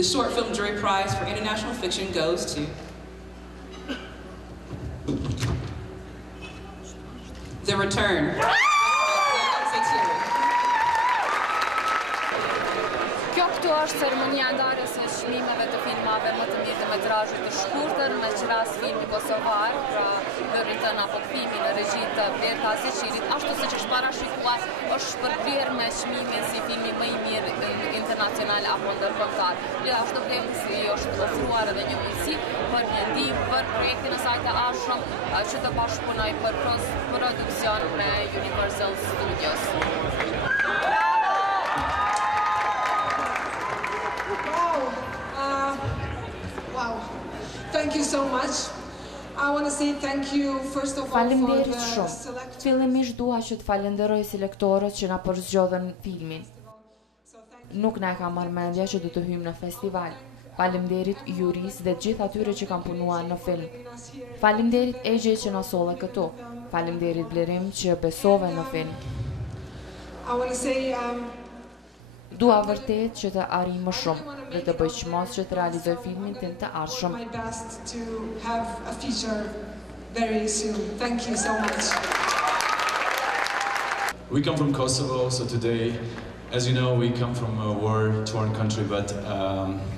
The Short Film Jury Prize for International Fiction goes to The Return. Kjo këtu është ceremonia e ndarjes së çmimeve të filmave më të mirë të metrazhit të shkurtër, me qras filmi kosovar, pra Lëritën apo Kthimi në regji të Blerka Zeqirit, ashtu siç është parashikuar, është shpërbyer me çmimin si filmi më i mirë internacional apo ndërkombëtar. Ashtu si është ofruar edhe një mundësi për një ndihmë për projektin e saj të ashëm që të bashkëpunoj për produksion me Universal Studios. Thank you so much. I want to say thank you first of all for Faleminderit the shumë. Fillimisht dua që të falenderoj selektorët që na përzgjodhen filmin. Nuk na e ka marrë mendja që do të hyjmë në festival. Faleminderit juris dhe gjithë atyre që kanë punuar në film. Faleminderit Egje që na solle këtu. Faleminderit Blerim që besove në film. I want to say Dua vërtet që të arrijë më shumë dhe të bëj çmos që të realizoj filmin tim të ardhshëm. my best to have a feature very soon. Thank you so much. We come from Kosovo, so today, as you know, we come from a war-torn country, but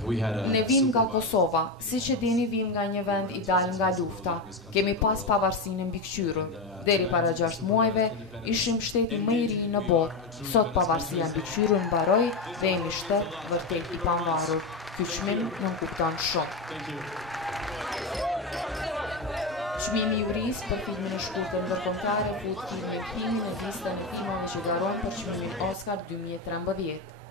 we had a... Ne vim nga Kosova, siç e dini vim nga një vend i dalë nga lufta. Kemi pas pavarësinë mbikëqyrur. Deri para 6 muajve ishim shteti më i ri në botë. Sot pavarësia mbikëqyrur mbaroi dhe jemi shtet vërtet i pavarur. Ky çmim nuk kupton shumë. Çmimi i juris për filmin e shkurtër ndërkombëtar fut filmin në listën e filmave që garon për çmimin Oscar 2013.